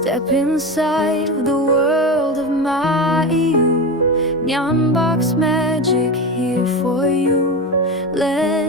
Step inside the world of Maaiyu Nyanbox magic here for you. Let